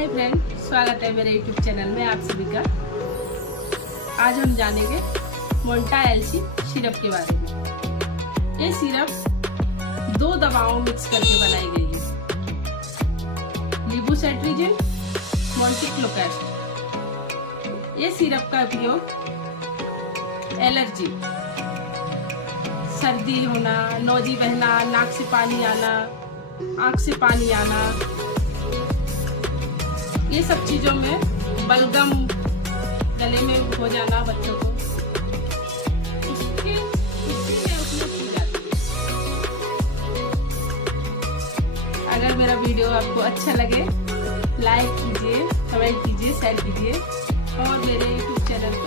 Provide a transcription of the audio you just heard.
Hi friend, स्वागत है मेरे यूट्यूब चैनल में आप सभी का। आज हम जानेंगे मोंटा एलसी सिरप के बारे में। ये सिरप 2 दवाओं मिक्स करके बनाई गई है, लिबुसेट्रिजिन, मोंटिक्लोकैस्ट। ये सिरप का उपयोग एलर्जी, सर्दी होना, नोजी बहना, नाक से पानी आना, आँख से पानी आना, ये सब चीजों में, बलगम गले में हो जाना बच्चों को, उसके में उपयोग की जाती है। अगर मेरा वीडियो आपको अच्छा लगे, लाइक कीजिए, कमेंट कीजिए, शेयर कीजिए और मेरे यूट्यूब चैनल को